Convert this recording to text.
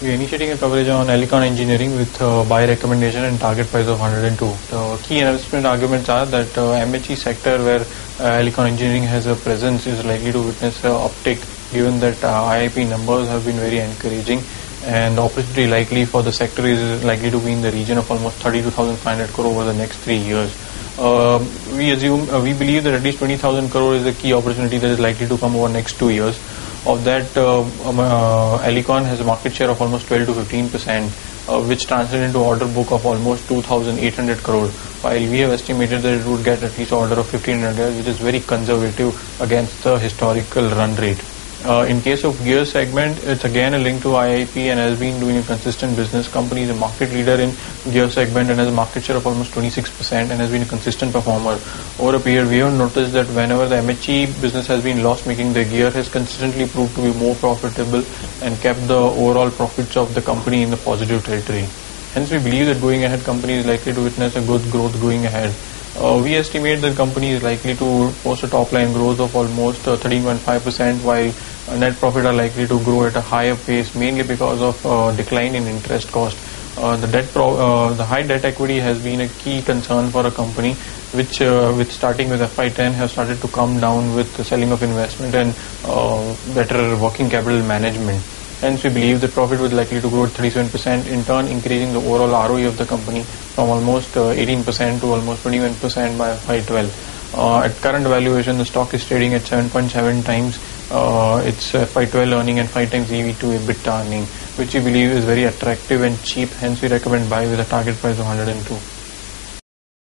We are initiating a coverage on Elecon Engineering with buy recommendation and target price of 102. The key investment arguments are that MHE sector where Elecon Engineering has a presence is likely to witness an uptick given that IIP numbers have been very encouraging, and the opportunity likely for the sector is likely to be in the region of almost 32,500 crore over the next 3 years. We believe that at least 20,000 crore is a key opportunity that is likely to come over the next 2 years. Of that, Elecon has a market share of almost 12 to 15%, which translates into order book of almost 2,800 crore, while we have estimated that it would get at least order of 1,500 crore, which is very conservative against the historical run rate. In case of gear segment, it's again a link to IIP and has been doing a consistent business. Company is a market leader in gear segment and has a market share of almost 26% and has been a consistent performer. Over a period, we have noticed that whenever the MHE business has been loss-making, the gear has consistently proved to be more profitable and kept the overall profits of the company in the positive territory. Hence, we believe that going ahead, company is likely to witness a good growth going ahead. We estimate that company is likely to post a top line growth of almost 13.5%, while net profit are likely to grow at a higher pace, mainly because of decline in interest cost. The high debt equity has been a key concern for a company, which with starting with FY10 has started to come down with the selling of investment and better working capital management. Hence, we believe the profit was likely to grow at 37%, in turn increasing the overall ROE of the company from almost 18% to almost 21% by FY12. At current valuation, the stock is trading at 7.7 times its FY12 earning and 5 times EV to EBITDA earning, which we believe is very attractive and cheap. Hence, we recommend buy with a target price of 102.